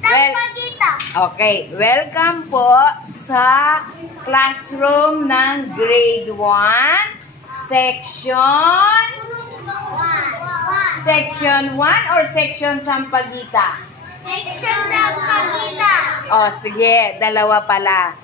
Sampagita. Okay, welcome po sa classroom ng grade 1, section 1 or section Sampagita? Section Sampagita. O, sige, dalawa pala.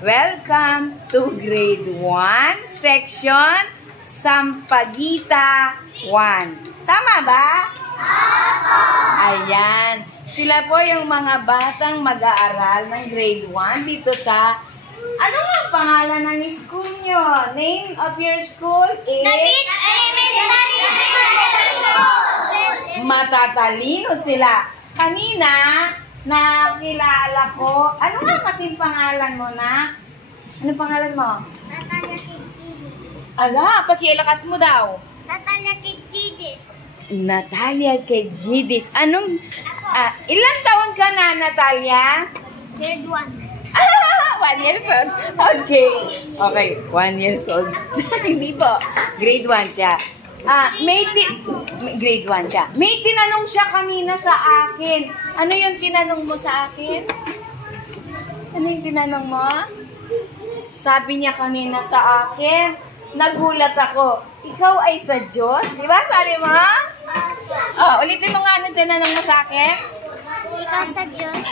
Welcome to grade 1, section Sampagita 1. Tama ba? Opo. Ayan. Sila po yung mga batang mag-aaral ng grade 1 dito sa... Ano nga ang pangalan ng school nyo? Name of your school is... David Elementary School. Matatalino sila. Kanina, nakilala ko... Ano nga kasing pangalan mo na? Ano pangalan mo? Natalia Kitchidis. Ala, pakilakas mo daw. Natalia Kitchidis. Natalia Kitchidis. Anong... ilang taon ka na, Natalia? Grade 1. 1 years old. Okay. Okay, 1 years old. Hindi po. Grade 1 siya. Grade 1 siya. May tinanong siya kanina sa akin. Ano yung tinanong mo sa akin? Ano yung tinanong mo? Sabi niya kanina sa akin, nagulat ako. Ikaw ay sa Diyos? Di ba sabi mo? Ulitin mo nga ano tinanong mo sa akin. Ikaw sa Diyos.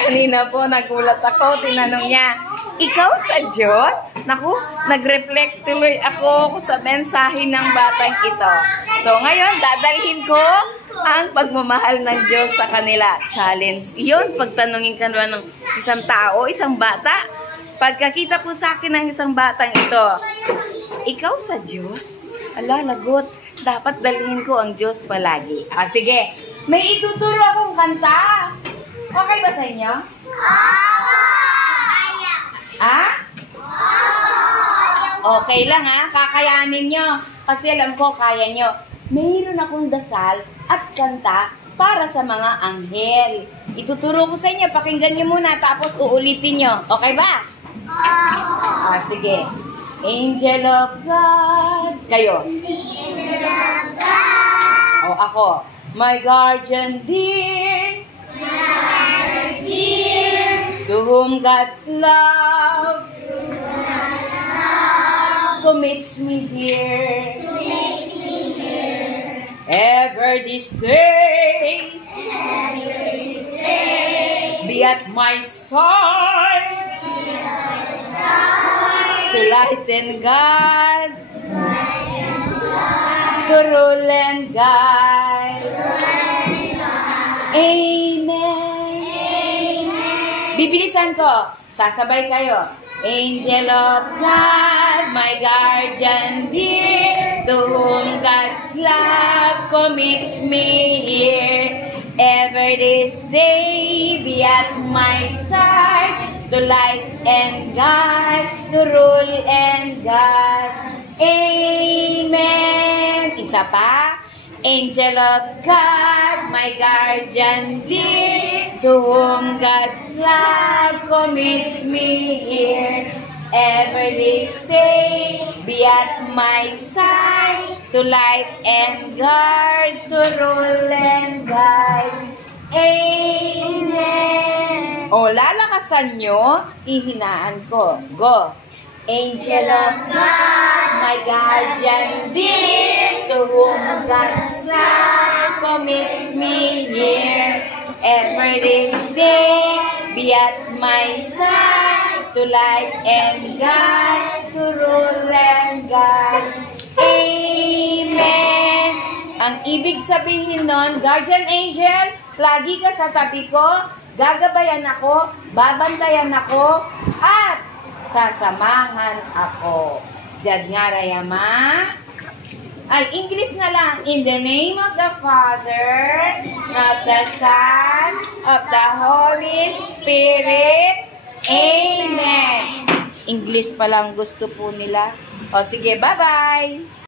Kanina po, nagulat ako. Tinanong niya, ikaw sa Diyos? Naku, nag-reflect tuloy ako sa mensahe ng batang ito. So, ngayon, dadalhin ko ang pagmamahal ng Diyos sa kanila. Challenge. Iyon, pagtanungin ka naman ng isang tao, isang bata. Pagkakita po sa akin ng isang batang ito, ikaw sa Diyos? Ala, lagot. Dapat dalhin ko ang Diyos palagi. Sige. May ituturo akong kanta. Okay ba sa inyo? Okay lang kakayanin nyo. Kasi alam ko, kaya nyo. Mayroon akong dasal at kanta para sa mga anghel. Ituturo ko sa inyo. Pakinggan nyo muna, tapos uulitin nyo. Okay ba? Sige. Angel of God. Kayo. Angel of God. Ako. My guardian dear. To whom God's love commits me here. Ever this day. Be at my side. To lighten God. To rule and guide. Amen. Bibilisan ko. Sasabay kayo. Angel of God, my guardian dear, to whom God's love commits me here. Ever this day be at my side, to light and guide, to rule and guide. Amen. Isa pa. Angel of God, my guardian dear, to whom God's love commits me here. Ever this day be at my side, to light and guard, to rule and guide. Amen. Lalakasan nyo, ihinaan ko. Go. Angel of God, my guardian dear, to whom God's love commits me here. Ever this day be at my side, to light and guide, to rule and guide. Amen. Ang ibig sabihin nun, guardian angel, lagi ka sa tabi ko, gagabayan ako, babantayan ako, at sasamahan ako. Jad nga rayama. Ay, English na lang. In the name of the Father, of the Son, of the Holy Spirit. Amen. English pa lang gusto po nila. Sige, bye-bye.